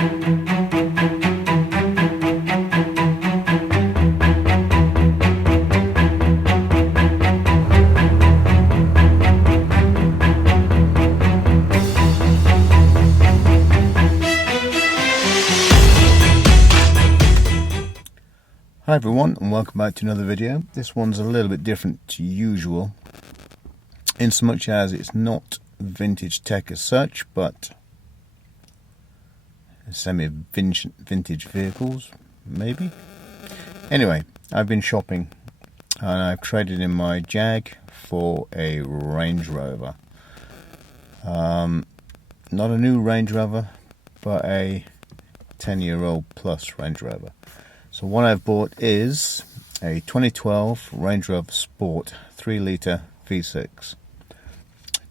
Hi everyone, and welcome back to another video. This one's a little bit different to usual in so much as it's not vintage tech as such, but semi-vintage vehicles, maybe. Anyway, I've been shopping and I've traded in my Jag for a Range Rover. Not a new Range Rover, but a 10-year-old plus Range Rover. So what I've bought is a 2012 Range Rover Sport 3-litre V6,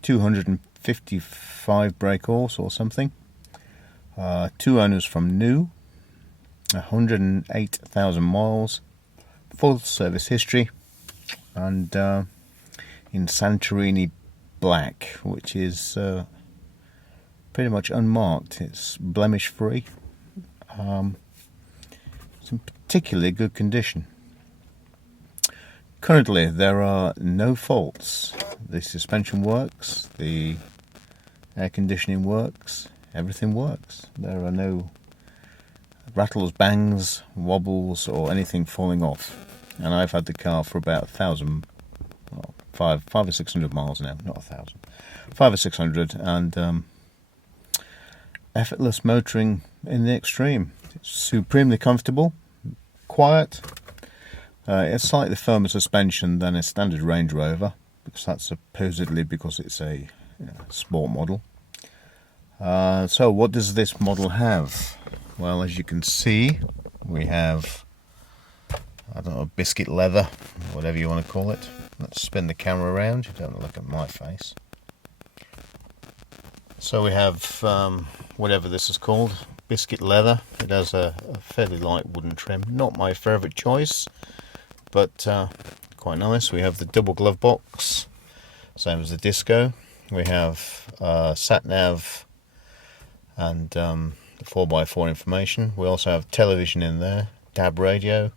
255 brake horse or something, 2 owners from new, 108,000 miles, full service history, and in Santorini black, which is pretty much unmarked. It's blemish free. It's in particularly good condition. Currently there are no faults. The suspension works, the air conditioning works, everything works. There are no rattles, bangs, wobbles or anything falling off. And I've had the car for about 1,000, well, 500 or 600 miles now, not 1,000, 500 or 600, and effortless motoring in the extreme. It's supremely comfortable, quiet. It's slightly firmer suspension than a standard Range Rover, because that's supposedly because it's a sport model. So what does this model have? Well, as you can see, we have, I don't know, biscuit leather, whatever you want to call it. Let's spin the camera around. You don't look at my face. So we have whatever this is called, biscuit leather. It has a fairly light wooden trim. Not my favourite choice, but quite nice. We have the double glove box, same as the Disco. We have sat nav and 4x4 information. We also have television in there, DAB radio.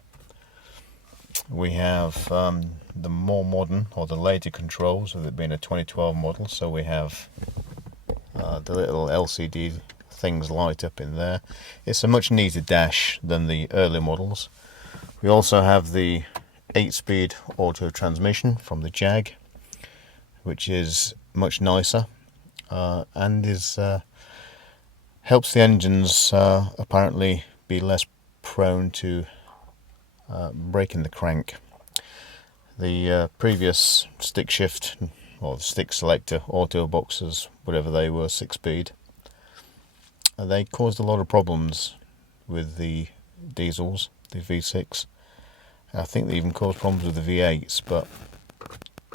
We have the more modern or the later controls, with it being a 2012 model. So we have the little LCD things light up in there. It's a much neater dash than the earlier models. We also have the 8-speed auto transmission from the Jag, which is much nicer and is helps the engines apparently be less prone to breaking the crank. The previous stick shift or the stick selector auto boxes, whatever they were, 6-speed, they caused a lot of problems with the diesels, the V6. I think they even caused problems with the V8s, but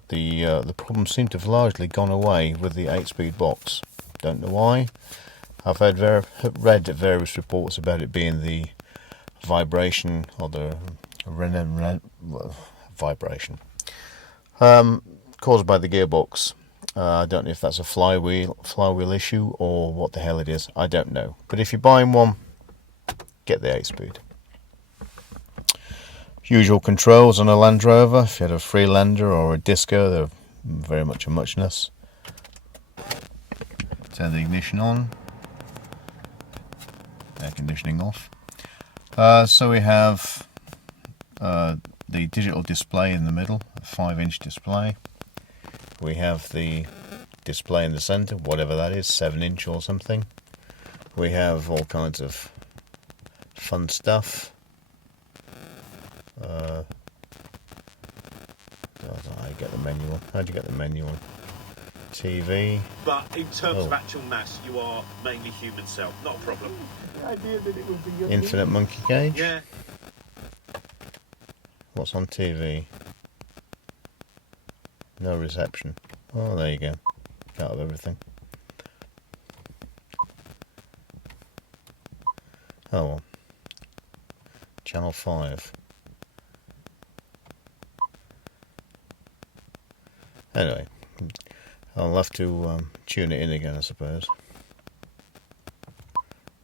the problems seem to have largely gone away with the 8-speed box. Don't know why. I've read various reports about it being the vibration or the vibration caused by the gearbox. I don't know if that's a flywheel issue or what the hell it is. I don't know. But if you're buying one, get the 8-speed. Usual controls on a Land Rover. If you had a Freelander or a Disco, they're very much a muchness. Turn the ignition on. Air conditioning off. So we have the digital display in the middle, a 5-inch display. We have the display in the centre, whatever that is, 7-inch or something. We have all kinds of fun stuff. I don't know how you get the menu on. How do you get the menu on? TV. But in terms of actual mass, you are mainly human cell, not a problem. The idea that it would be your Infinite monkey cage. Yeah. What's on TV? No reception. Oh, there you go. Out of everything. Oh well. Channel 5. Anyway, I'll have to tune it in again, I suppose.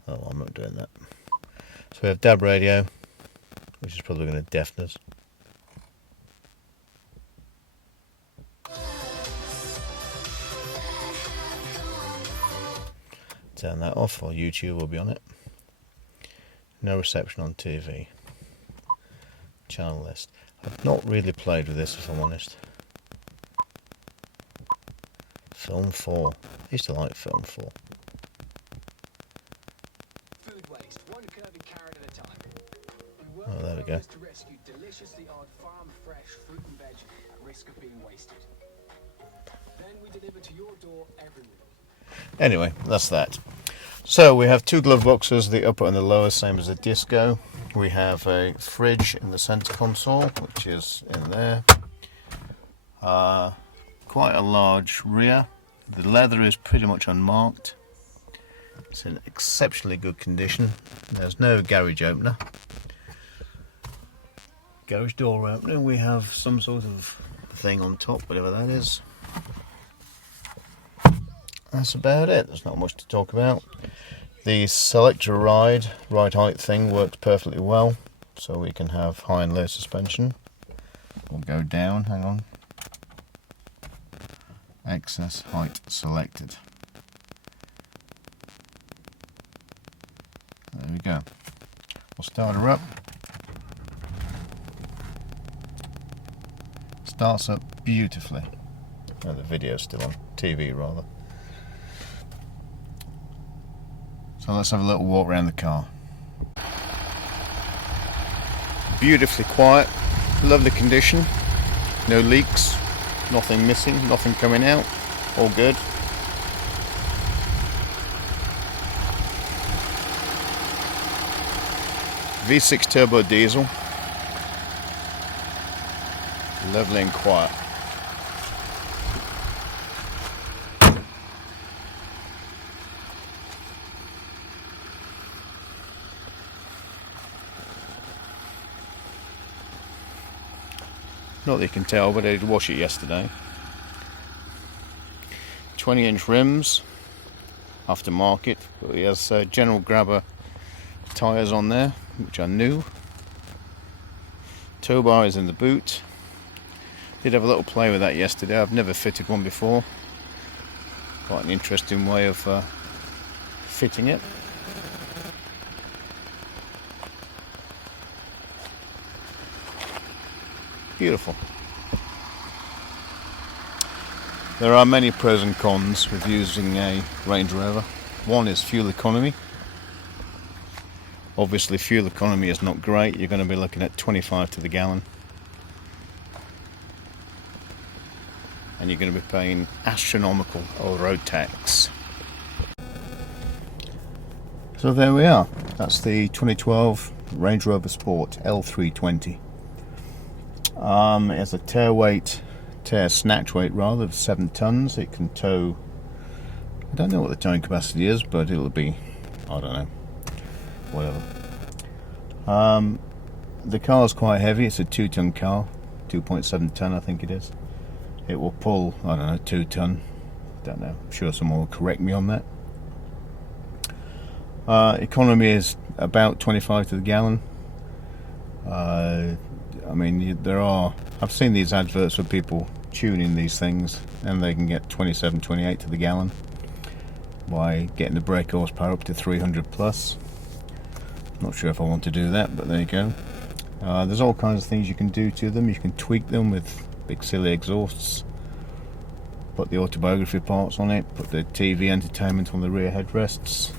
Oh, well, not doing that. So we have DAB radio, which is probably going to deafen us. Turn that off, or YouTube will be on it. No reception on TV. Channel list. I've not really played with this, if I'm honest. Film 4. I used to like Film 4. Food waste, one curvy carrot at a time. Oh, there we go. To rescue deliciously odd farm fresh fruit and veg at risk of being wasted. Then we deliver to your door every week. Anyway, that's that. So we have two glove boxes, the upper and the lower, same as the Disco. We have a fridge in the center console, which is in there. Quite a large rear. The leather is pretty much unmarked. It's in exceptionally good condition. There's no garage opener. Garage door opener, we have some sort of thing on top, whatever that is. That's about it. There's not much to talk about. The selector right height thing works perfectly well, so we can have high and low suspension. We'll go down, hang on. Excess height selected. There we go. We'll start her up. Starts up beautifully. Oh, the video's still on TV rather. So let's have a little walk around the car. Beautifully quiet, lovely condition, no leaks, nothing missing, nothing coming out, all good. V6 turbo diesel, lovely and quiet. Not that you can tell, but I did wash it yesterday. 20-inch rims, aftermarket, but he has General Grabber tyres on there, which are new. Tow bar is in the boot. Did have a little play with that yesterday. I've never fitted one before. Quite an interesting way of fitting it. Beautiful. There are many pros and cons with using a Range Rover. One is fuel economy. Obviously fuel economy is not great. You're going to be looking at 25 to the gallon. And you're going to be paying astronomical old road tax. So there we are. That's the 2012 Range Rover Sport L320. It has a snatch weight rather of 7 tons. It can tow, I don't know what the towing capacity is, but it'll be, I don't know, whatever. The car's quite heavy. It's a 2-ton car, 2.7 ton I think it is. It will pull, I don't know, 2 ton. Don't know. I'm sure someone will correct me on that. Economy is about 25 to the gallon. I mean, I've seen these adverts for people tuning these things, and they can get 27, 28 to the gallon by getting the brake horsepower up to 300 plus. Not sure if I want to do that, but there you go. There's all kinds of things you can do to them. You can tweak them with big silly exhausts, put the autobiography parts on it, put the TV entertainment on the rear headrests,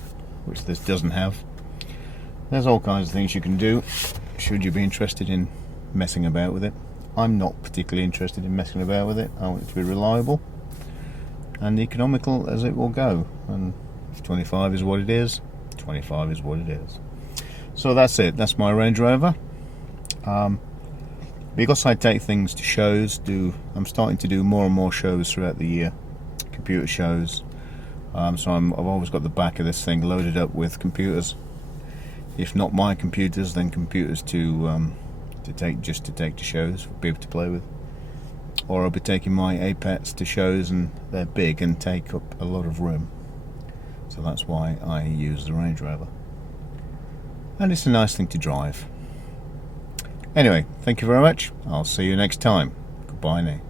which this doesn't have. There's all kinds of things you can do should you be interested in messing about with it. I'm not particularly interested in messing about with it. I want it to be reliable and economical as it will go, and if 25 is what it is, 25 is what it is. So that's it. That's my Range Rover. Because I take things to shows, I'm starting to do more and more shows throughout the year, computer shows. So I've always got the back of this thing loaded up with computers. If not my computers, then computers to take to shows for people to play with. Or I'll be taking my Apex to shows, and they're big and take up a lot of room. So that's why I use the Range Rover. and it's a nice thing to drive. Anyway, thank you very much. I'll see you next time. Goodbye now.